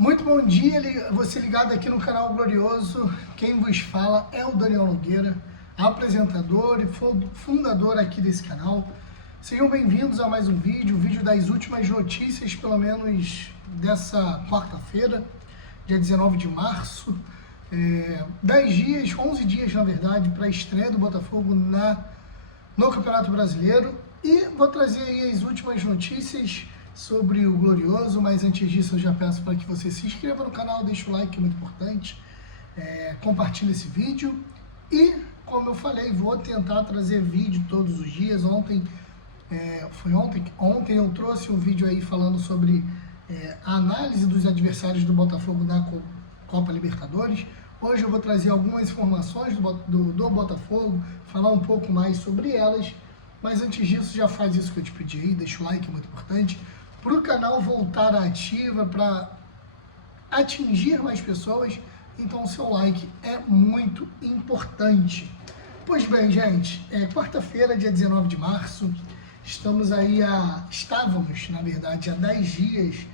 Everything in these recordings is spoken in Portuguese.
Muito bom dia, você ligado aqui no canal Glorioso. Quem vos fala é o Daniel Nogueira, apresentador e fundador aqui desse canal. Sejam bem-vindos a mais um vídeo das últimas notícias, pelo menos dessa quarta-feira, dia 19 de março. 10 dias, 11 dias na verdade, para a estreia do Botafogo no Campeonato Brasileiro. E vou trazer aí as últimas notícias sobre o Glorioso, mas antes disso eu já peço para que você se inscreva no canal, deixe o like, que é muito importante, compartilhe esse vídeo e, como eu falei, vou tentar trazer vídeo todos os dias. Ontem eu trouxe um vídeo aí falando sobre a análise dos adversários do Botafogo na Copa Libertadores. Hoje eu vou trazer algumas informações do Botafogo, falar um pouco mais sobre elas, mas antes disso já faz isso que eu te pedi aí, deixa o like, é muito importante, para o canal voltar à ativa, para atingir mais pessoas. Então o seu like é muito importante. Pois bem, gente, quarta-feira, dia 19 de março, estávamos, na verdade, há 10 dias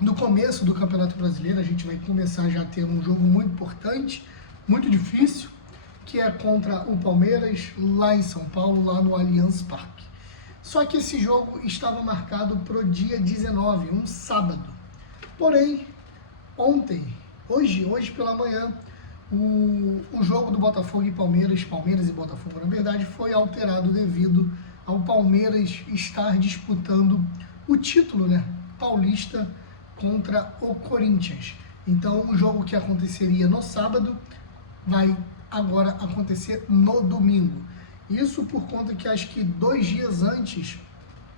do começo do Campeonato Brasileiro. A gente vai começar já a ter um jogo muito importante, muito difícil, que é contra o Palmeiras, lá em São Paulo, lá no Allianz Parque. Só que esse jogo estava marcado para o dia 19, um sábado. Porém, hoje pela manhã, o jogo do Botafogo e Palmeiras e Botafogo, na verdade, foi alterado devido ao Palmeiras estar disputando o título, paulista contra o Corinthians. Então, o jogo que aconteceria no sábado vai agora acontecer no domingo. Isso por conta que acho que 2 dias antes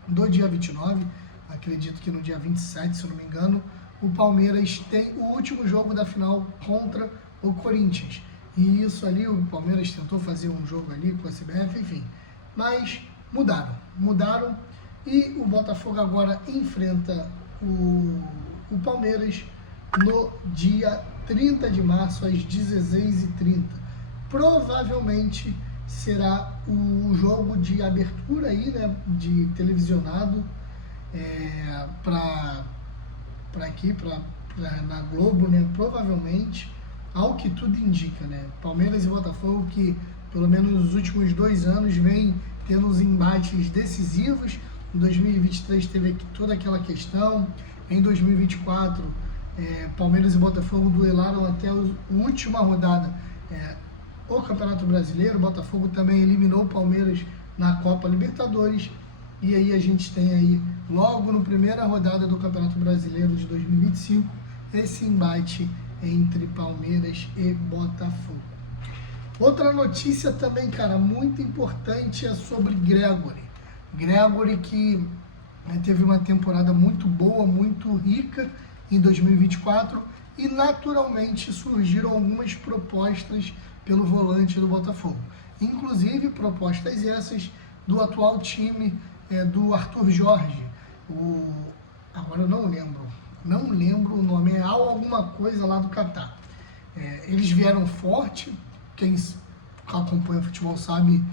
do dia 29, acredito que no dia 27, se eu não me engano, o Palmeiras tem o último jogo da final contra o Corinthians. E isso ali, o Palmeiras tentou fazer um jogo ali com a CBF, enfim. Mas mudaram e o Botafogo agora enfrenta o Palmeiras no dia 30 de março, às 16h30. Provavelmente será o jogo de abertura aí, de televisionado na Globo, provavelmente, ao que tudo indica, Palmeiras e Botafogo, que pelo menos nos últimos 2 anos vem tendo uns embates decisivos. Em 2023 teve toda aquela questão, em 2024 Palmeiras e Botafogo duelaram até a última rodada o Campeonato Brasileiro. O Botafogo também eliminou o Palmeiras na Copa Libertadores. E aí a gente tem aí, logo na primeira rodada do Campeonato Brasileiro de 2025, esse embate entre Palmeiras e Botafogo. Outra notícia também, cara, muito importante é sobre Gregore. Gregore que teve uma temporada muito boa, muito rica em 2024 e naturalmente surgiram algumas propostas pelo volante do Botafogo. Inclusive propostas essas do atual time do Arthur Jorge. Agora eu não lembro o nome, é alguma coisa lá do Catar. Eles vieram forte, quem acompanha o futebol sabe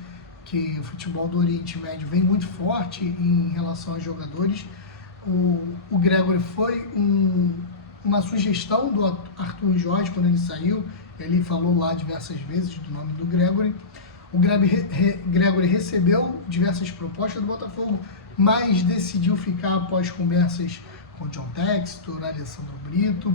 que o futebol do Oriente Médio vem muito forte em relação aos jogadores. O Gregore foi uma sugestão do Arthur Jorge quando ele saiu. Ele falou lá diversas vezes do nome do Gregore. O Gregore recebeu diversas propostas do Botafogo, mas decidiu ficar após conversas com John Textor, Alessandro Brito.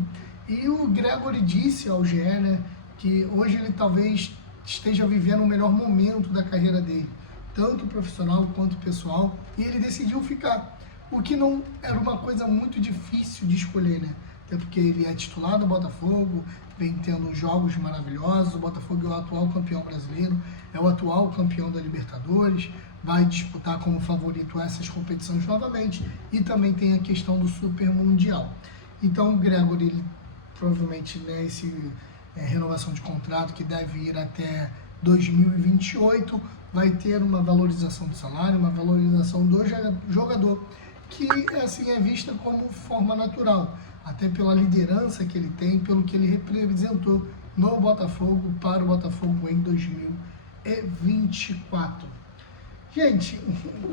E o Gregore disse ao GE que hoje ele talvez esteja vivendo o melhor momento da carreira dele, tanto profissional quanto pessoal, e ele decidiu ficar, o que não era uma coisa muito difícil de escolher, até porque ele é titular do Botafogo, vem tendo jogos maravilhosos. O Botafogo é o atual campeão brasileiro, é o atual campeão da Libertadores, vai disputar como favorito essas competições novamente, e também tem a questão do Super Mundial. Então o Gregore, ele provavelmente renovação de contrato que deve ir até 2028, vai ter uma valorização do salário, uma valorização do jogador, que assim é vista como forma natural, até pela liderança que ele tem, pelo que ele representou no Botafogo, para o Botafogo em 2024. Gente,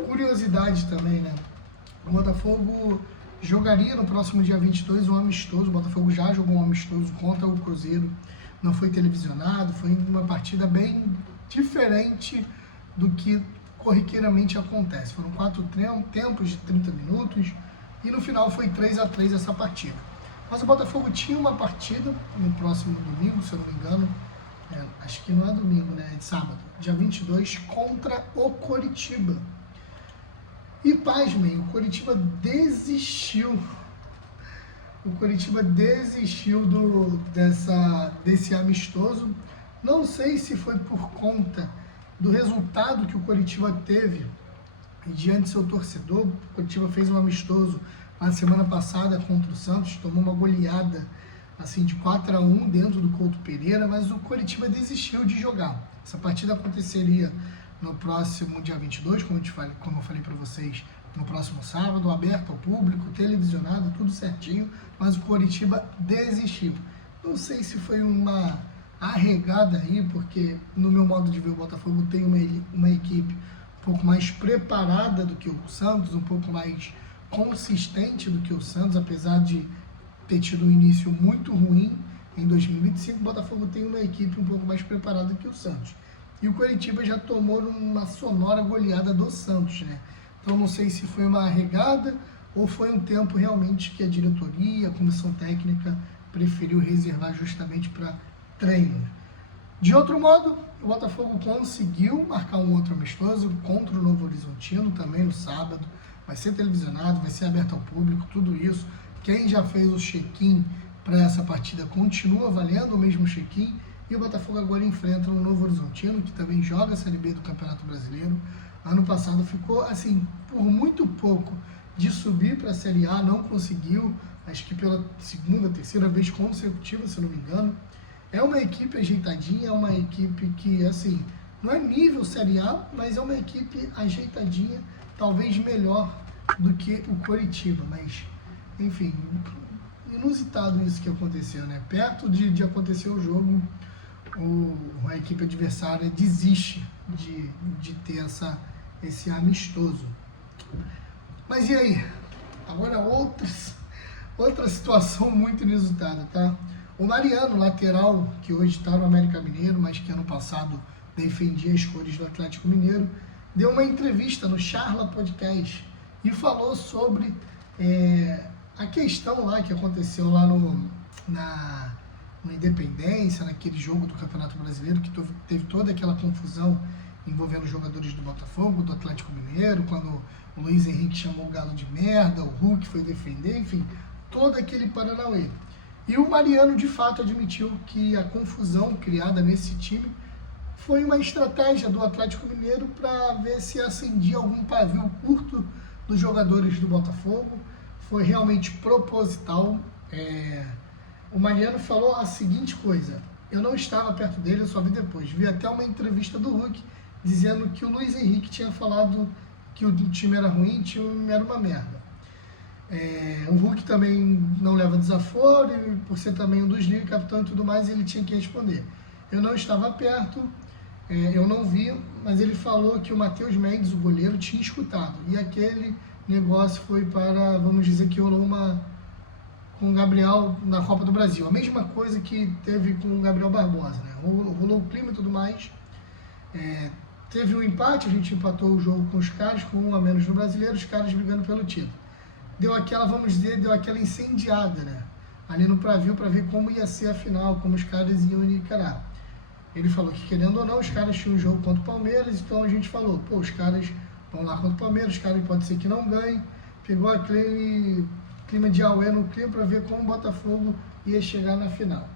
curiosidade também, O Botafogo jogaria no próximo dia 22 um amistoso. O Botafogo já jogou um amistoso contra o Cruzeiro, não foi televisionado, foi uma partida bem diferente do que corriqueiramente acontece. Foram 4 tempos de 30 minutos e no final foi 3-3 essa partida. Mas o Botafogo tinha uma partida no próximo domingo, se eu não me engano, acho que não é domingo, né? É de sábado, dia 22, contra o Coritiba. E pasmem, o Coritiba desistiu. O Coritiba desistiu desse amistoso. Não sei se foi por conta do resultado que o Coritiba teve diante do seu torcedor. O Coritiba fez um amistoso na semana passada contra o Santos, tomou uma goleada assim, de 4-1 dentro do Couto Pereira, mas o Coritiba desistiu de jogar. Essa partida aconteceria no próximo dia 22, como eu falei para vocês, no próximo sábado, aberto ao público, televisionado, tudo certinho, mas o Coritiba desistiu. Não sei se foi uma arregada aí, porque no meu modo de ver o Botafogo tem uma equipe um pouco mais preparada do que o Santos, um pouco mais consistente do que o Santos, apesar de ter tido um início muito ruim em 2025, o Botafogo tem uma equipe um pouco mais preparada que o Santos. E o Coritiba já tomou uma sonora goleada do Santos, né? Então não sei se foi uma arregada ou foi um tempo realmente que a diretoria, a comissão técnica preferiu reservar justamente para treino. De outro modo, o Botafogo conseguiu marcar um outro amistoso contra o Novo Horizontino, também no sábado. Vai ser televisionado, vai ser aberto ao público, tudo isso. Quem já fez o check-in para essa partida continua valendo o mesmo check-in. E o Botafogo agora enfrenta um Novo Horizontino, que também joga a Série B do Campeonato Brasileiro. Ano passado ficou, assim, por muito pouco de subir para a Série A, não conseguiu, acho que pela segunda, terceira vez consecutiva, se não me engano. É uma equipe ajeitadinha, é uma equipe que, assim, não é nível Série A, mas é uma equipe ajeitadinha, talvez melhor do que o Coritiba, mas, enfim, inusitado isso que aconteceu, né? Perto de acontecer o jogo, a equipe adversária desiste de ter esse amistoso. Mas e aí? Agora outra situação muito inusitada, tá? O Mariano, lateral, que hoje está no América Mineiro, mas que ano passado defendia as cores do Atlético Mineiro, deu uma entrevista no Charla Podcast e falou sobre a questão lá que aconteceu lá no Independência, naquele jogo do Campeonato Brasileiro, que teve toda aquela confusão envolvendo os jogadores do Botafogo, do Atlético Mineiro, quando o Luiz Henrique chamou o Galo de merda, o Hulk foi defender, enfim, todo aquele paranauê. E o Mariano, de fato, admitiu que a confusão criada nesse time foi uma estratégia do Atlético Mineiro para ver se acendia algum pavio curto dos jogadores do Botafogo. Foi realmente proposital. O Mariano falou a seguinte coisa: eu não estava perto dele, eu só vi depois. Vi até uma entrevista do Hulk dizendo que o Luiz Henrique tinha falado que o time era ruim, o time era uma merda. O Hulk também não leva desaforo, e por ser também um dos líderes, capitão e tudo mais, ele tinha que responder. Eu não estava perto, eu não vi, mas ele falou que o Matheus Mendes, o goleiro, tinha escutado. E aquele negócio foi para, vamos dizer que rolou com o Gabriel na Copa do Brasil. A mesma coisa que teve com o Gabriel Barbosa, né? Rolou o clima e tudo mais. Teve um empate, a gente empatou o jogo com os caras, com 1 a menos no Brasileiro, os caras brigando pelo título. Deu aquela incendiada, né? Ali no Pravil, para ver como ia ser a final, como os caras iam encarar. Ele falou que, querendo ou não, os caras tinham um jogo contra o Palmeiras, então a gente falou, pô, os caras vão lá contra o Palmeiras, os caras pode ser que não ganhem. Pegou aquele clima de auê no clima para ver como o Botafogo ia chegar na final.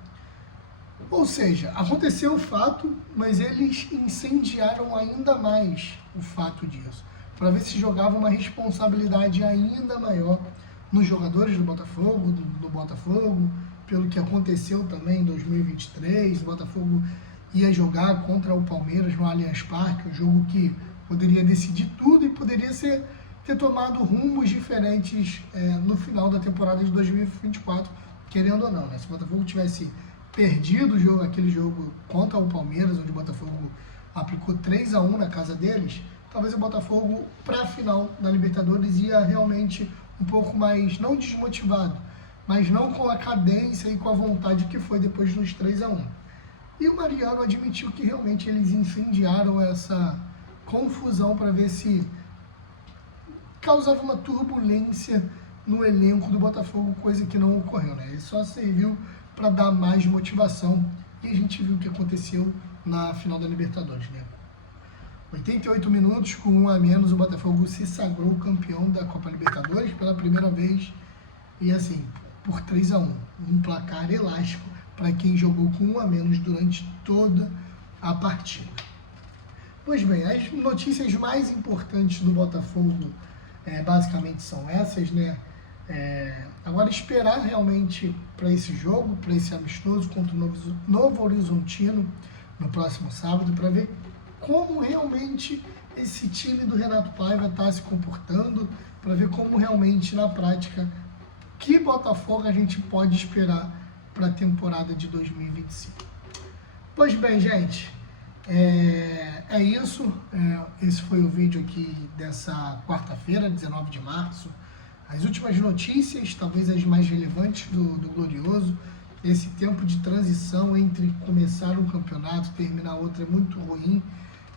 Ou seja, aconteceu o fato, mas eles incendiaram ainda mais o fato disso, para ver se jogava uma responsabilidade ainda maior nos jogadores do Botafogo, pelo que aconteceu também em 2023, o Botafogo ia jogar contra o Palmeiras no Allianz Parque, um jogo que poderia decidir tudo e poderia ter tomado rumos diferentes no final da temporada de 2024, querendo ou não, né? Se o Botafogo tivesse perdido aquele jogo contra o Palmeiras, onde o Botafogo aplicou 3-1 na casa deles, talvez o Botafogo, para a final da Libertadores, ia realmente um pouco mais, não desmotivado, mas não com a cadência e com a vontade que foi depois dos 3-1. E o Mariano admitiu que realmente eles incendiaram essa confusão para ver se causava uma turbulência no elenco do Botafogo, coisa que não ocorreu, né? Ele só serviu para dar mais motivação e a gente viu o que aconteceu na final da Libertadores, né? 88 minutos, com 1 a menos, o Botafogo se sagrou campeão da Copa Libertadores pela primeira vez e assim, por 3-1, um placar elástico para quem jogou com 1 a menos durante toda a partida. Pois bem, as notícias mais importantes do Botafogo basicamente são essas, né? Agora esperar realmente para esse jogo, para esse amistoso contra o Novo Horizontino no próximo sábado, para ver como realmente esse time do Renato Paiva está se comportando, para ver como realmente na prática que Botafogo a gente pode esperar para a temporada de 2025. Pois bem, gente, é isso. Esse foi o vídeo aqui dessa quarta-feira, 19 de março. As últimas notícias, talvez as mais relevantes do Glorioso. Esse tempo de transição entre começar um campeonato e terminar outro é muito ruim,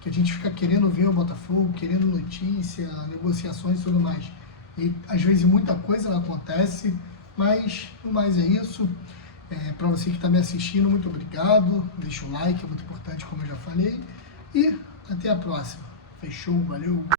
que a gente fica querendo ver o Botafogo, querendo notícia, negociações e tudo mais. E às vezes muita coisa não acontece, mas no mais é isso. Para você que está me assistindo, muito obrigado. Deixa o like, é muito importante, como eu já falei. E até a próxima. Fechou, valeu!